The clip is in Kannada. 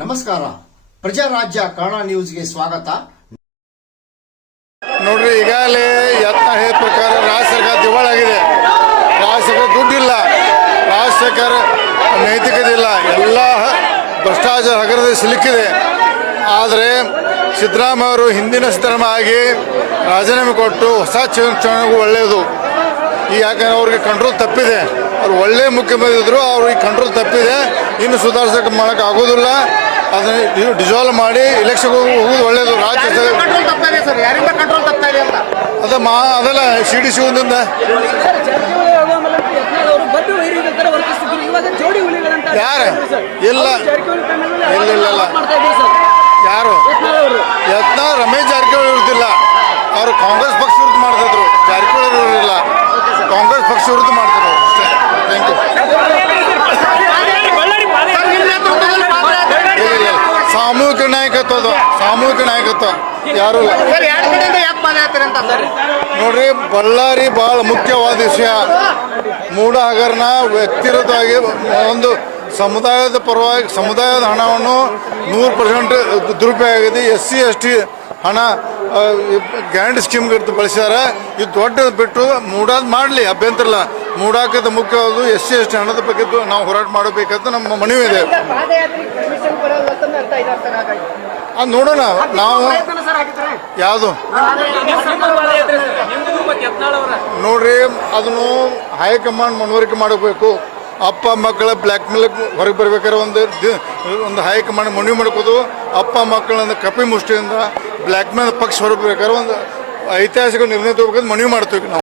ನಮಸ್ಕಾರ, ಪ್ರಜಾರಾಜ್ಯ ಕನ್ನಡ ನ್ಯೂಸ್ಗೆ ಸ್ವಾಗತ. ನೋಡ್ರಿ, ಈಗಾಗಲೇ ಯತ್ನ ಹೇಳಿದ ಪ್ರಕಾರ ರಾಜ್ಯ ಸರ್ಕಾರ ದಿವಾಳಾಗಿದೆ. ರಾಜ್ಯ ಸರ್ಕಾರ ದುಡ್ಡಿಲ್ಲ, ರಾಜ್ಯ ಸರ್ಕಾರ ನೈತಿಕತೆ ಇಲ್ಲ, ಎಲ್ಲ ಭ್ರಷ್ಟಾಚಾರ ಹಗರದಲ್ಲಿ ಸಿಲುಕಿದೆ. ಆದರೆ ಸಿದ್ದರಾಮಯ್ಯ ಅವರು ಹಿಂದಿನ ಸಿದ್ದರಾಮಯ್ಯ ಆಗಿ ರಾಜೀನಾಮೆ ಕೊಟ್ಟು ಹೊಸ ಚುನಾವಣೆಗೂ ಒಳ್ಳೆಯದು. ಯಾಕಂದ್ರೆ ಅವ್ರಿಗೆ ಕಂಟ್ರೋಲ್ ತಪ್ಪಿದೆ. ಅವ್ರು ಒಳ್ಳೆ ಮುಖ್ಯಮಂತ್ರಿ ಇದ್ರು, ಅವ್ರಿಗೆ ಕಂಟ್ರೋಲ್ ತಪ್ಪಿದೆ. ಇನ್ನು ಸುಧಾರಿಸಕ್ಕೆ ಮಾಡೋಕೆ ಆಗೋದಿಲ್ಲ. ಅದನ್ನ ಡಿಸಾಲ್ವ್ ಮಾಡಿ ಎಲೆಕ್ಷನ್ ಹೋಗೋದು ಒಳ್ಳೇದು. ರಾಜ್ಯ ಅದೆಲ್ಲ CDC ಒಂದಿಂದ ಯಾರು ಇಲ್ಲ ಯಾರು ಯತ್ನ ರಮೇಶ್ ಜಾರಕಿಹೊಳಿ ಇರುತ್ತಿಲ್ಲ. ಅವರು ಕಾಂಗ್ರೆಸ್ ಪಕ್ಷ ವಿರುದ್ಧ ಮಾಡ್ತಿದ್ರು, ಜಾರಕಿಹೊಳಿ ಇರಲಿಲ್ಲ. ಕಾಂಗ್ರೆಸ್ ಪಕ್ಷ ವಿರುದ್ಧ ಮಾಡ್ತಿದ್ರು. Thank you. ಸಾಮೂಹಿಕ ನಾಯಕತ್ವ ಯಾರು ಇಲ್ಲ. ನೋಡ್ರಿ, ಬಳ್ಳಾರಿ ಬಹಳ ಮುಖ್ಯವಾದ ವಿಷಯ. ಮೂಢ ಹಗರಣ ವ್ಯಕ್ತಿಗತವಾಗಿ ಒಂದು ಸಮುದಾಯದ ಪರವಾಗಿ ಸಮುದಾಯದ ಹಣವನ್ನು 100% ದುರುಪಯೋಗ ಆಗಿದೆ. SC ST ಹಣ ಗ್ಯಾರಂಟಿ ಸ್ಕೀಮ್ ಬಳಸಿದ್ದಾರೆ. ಇದು ದೊಡ್ಡದು ಬಿಟ್ಟು ಮೂಡಾದ್ ಮಾಡಲಿ, ಅಭ್ಯಂತರ ಇಲ್ಲ. ಮೂಡಾಕದ ಮುಖ್ಯವಾದ SC ST ಹಣದ ಬಗ್ಗೆ ನಾವು ಹೋರಾಟ ಮಾಡಬೇಕಂತ ನಮ್ಮ ಮನವಿ ಇದೆ. ಅದು ನೋಡೋಣ. ನಾವು ಯಾವುದು ನೋಡ್ರಿ, ಅದನ್ನು ಹೈಕಮಾಂಡ್ ಮನವರಿಕೆ ಮಾಡಬೇಕು. ಅಪ್ಪ ಮಕ್ಕಳ ಬ್ಲ್ಯಾಕ್ ಮೇಲ್ ಹೊರಗೆ ಬರ್ಬೇಕಾದ್ರೆ ಒಂದು ಹೈಕಮಾಂಡ್ ಮನವಿ ಮಾಡ್ಕೋದು. ಅಪ್ಪ ಮಕ್ಕಳನ್ನ ಕಪಿ ಮುಷ್ಟಿಯಿಂದ ಬ್ಲ್ಯಾಕ್ ಮೇಲ್ ಪಕ್ಷ ಹೊರಗೆ ಬೇಕಾದ್ರೆ ಒಂದು ಐತಿಹಾಸಿಕ ನಿರ್ಣಯ ತಗೋಬೇಕಂತ ಮನವಿ ಮಾಡ್ತೀವಿ ನಾವು.